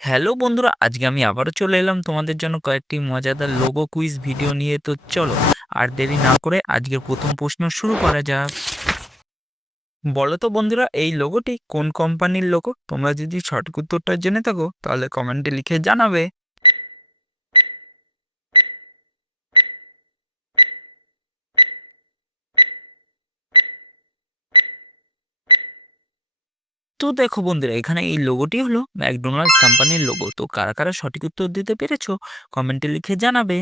Hello বন্ধুরা, আজকে আমি আবারও চলে এলাম তোমাদের জন্য কয়েকটি মজাদার লোগো কুইজ ভিডিও নিয়ে। তো চলো আর দেরি না করে আজকের প্রথম প্রশ্ন শুরু করা যাক। বলো তো বন্ধুরা, এই লোগোটি কোন কোম্পানির লোগো? তোমরা যদি সঠিক উত্তরটা জেনে থাকো তাহলে কমেন্টে লিখে জানাবে। তো দেখো বন্ধুরা, এখানে এই লোগোটি হলো ম্যাকডোনাল্ডস কোম্পানির লোগো। তো কারা কারা সঠিক উত্তর দিতে পেরেছো কমেন্টে লিখে জানাবে।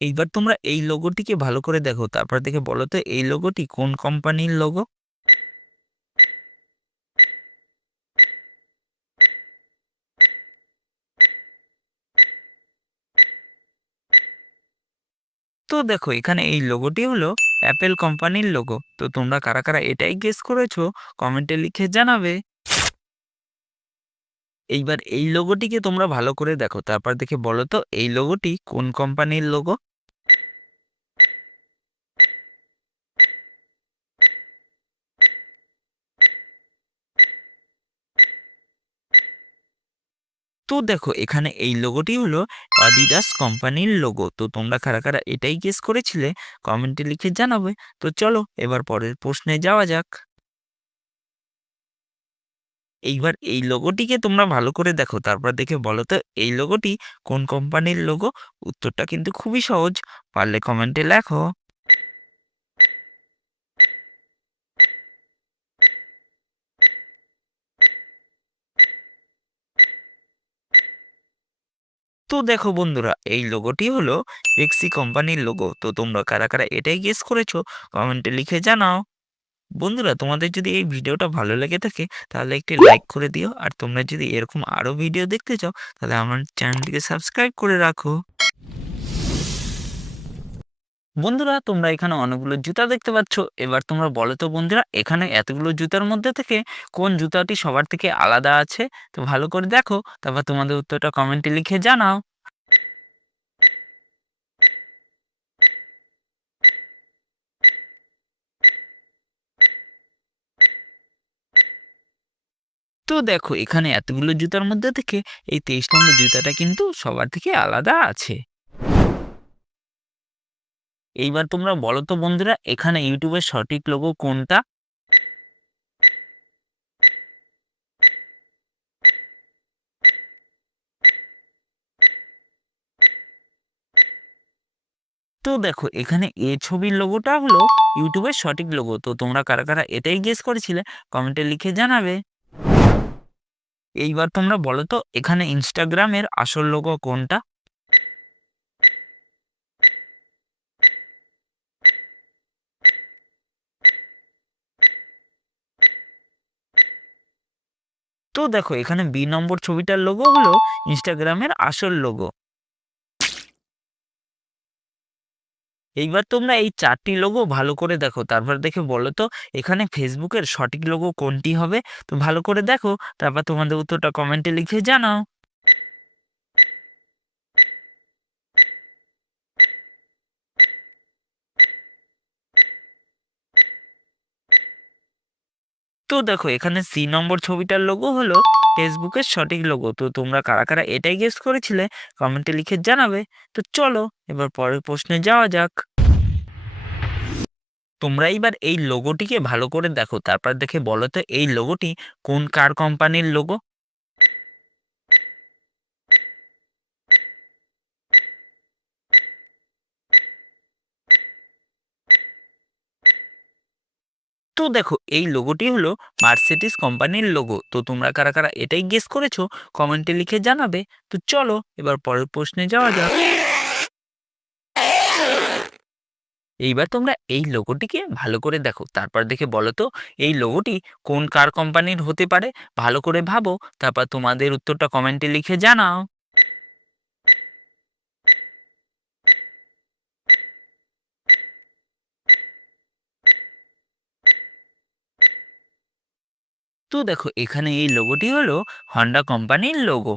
এইবার তোমরা এই লোগোটিকে ভালো করে দেখো, তারপর দেখে বলো তো এই লোগোটি কোন কোম্পানির লোগো। তো দেখো এখানে এই লোগোটি হলো অ্যাপেল কোম্পানির লোগো। তো তোমরা কারা কারা এটাই গেস করেছো কমেন্টে লিখে জানাবে। এইবার এই লোগোটিকে তোমরা ভালো করে দেখো, তারপর দেখে বলো তো এই লোগোটি কোন কোম্পানির লোগো। তো দেখো এখানে এই লোগোটি হলো অ্যাডিডাস কোম্পানির লোগো। তো তোমরা কারা কারা এটাই গেস করেছিলে কমেন্টে লিখে জানাবে। তো চলো এবার পরের প্রশ্নে যাওয়া যাক। এইবার এই লোগোটিকে তোমরা ভালো করে দেখো, তারপর দেখে বলো তো এই লোগোটি কোন কোম্পানির লোগো। উত্তরটা কিন্তু খুবই সহজ, পারলে কমেন্টে লেখো। তো দেখো বন্ধুরা, এই লোগোটি হলো পেপসি কোম্পানির লোগো। তো তোমরা কারা কারা এটাই গেস করেছো কমেন্টে লিখে জানাও। বন্ধুরা, তোমাদের যদি এই ভিডিওটা ভালো লেগে থাকে তাহলে একটি লাইক করে দিও, আর তোমরা যদি এরকম আরো ভিডিও দেখতে চাও তাহলে আমার চ্যানেলটিকে সাবস্ক্রাইব করে রাখো। বন্ধুরা, তোমরা এখানে অনেকগুলো জুতা দেখতে পাচ্ছ। এবার তোমরা বলো তো বন্ধুরা, এখানে এতগুলো জুতার মধ্যে থেকে কোন জুতাটি সবার থেকে আলাদা আছে। তো ভালো করে দেখো, তারপর তোমাদের উত্তরটা কমেন্টে লিখে জানাও। তো দেখো এখানে এতগুলো জুতার মধ্যে থেকে এই 23 নম্বর জুতাটা কিন্তু সবার থেকে আলাদা আছে। এইবার তোমরা বলো তো বন্ধুরা, এখানে ইউটিউবের সঠিক লোগো কোনটা। তো দেখো এখানে এ ছবির লোগোটা হলো ইউটিউবের সঠিক লোগো। তো তোমরা কারা কারা এটাই গেস করেছিলে কমেন্টে লিখে জানাবে। এইবার তোমরা বলো তো এখানে ইনস্টাগ্রামের আসল লোগো কোনটা। তো দেখো এখানে বি নম্বর ছবিটার লোগো হলো ইনস্টাগ্রামের আসল লোগো। এইবার তোমরা এই ৪ টি লোগো ভালো করে দেখো, তারপর দেখে বলো তো এখানে ফেসবুকের সঠিক লোগো কোনটি হবে। তো ভালো করে দেখো, তারপর তোমাদের উত্তরটা কমেন্টে লিখে জানাও। তো দেখো এখানে সি নম্বর ছবিটার লোগো হলো ফেসবুকের সঠিক লোগো। তো তোমরা কারা কারা এটাই গেস করেছিলে কমেন্টে লিখে জানাবে। তো চলো এবার পরের প্রশ্নে যাওয়া যাক। তোমরা এইবার এই লোগোটিকে ভালো করে দেখো, তারপর দেখে বলো তো এই লোগোটি কোন কার কোম্পানির লোগো। তো দেখো এই লোগোটি হলো মার্সিডিজ কোম্পানির লোগো। তো তোমরা কারা কারা এটাই গেস করেছো কমেন্টে লিখে জানাবে। তো চলো এবার পরের প্রশ্নে যাওয়া যাক। এইবার তোমরা এই লোগোটিকে ভালো করে দেখো, তারপর দেখে বলো তো এই লোগোটি কোন কার কোম্পানির হতে পারে। ভালো করে ভাবো, তারপর তোমাদের উত্তরটা কমেন্টে লিখে জানাও। তো দেখো এখানে এই লোগোটি হলো হন্ডা কোম্পানির লোগো।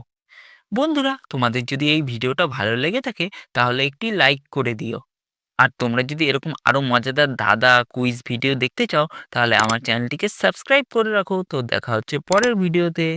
বন্ধুরা, তোমাদের যদি এই ভিডিওটা ভালো লেগে থাকে তাহলে একটি লাইক করে দিও, আর তোমরা যদি এরকম আরো মজাদার ধাঁধা, কুইজ ভিডিও দেখতে চাও তাহলে আমার চ্যানেলটিকে সাবস্ক্রাইব করে রাখো। তো দেখা হচ্ছে পরের ভিডিওতে।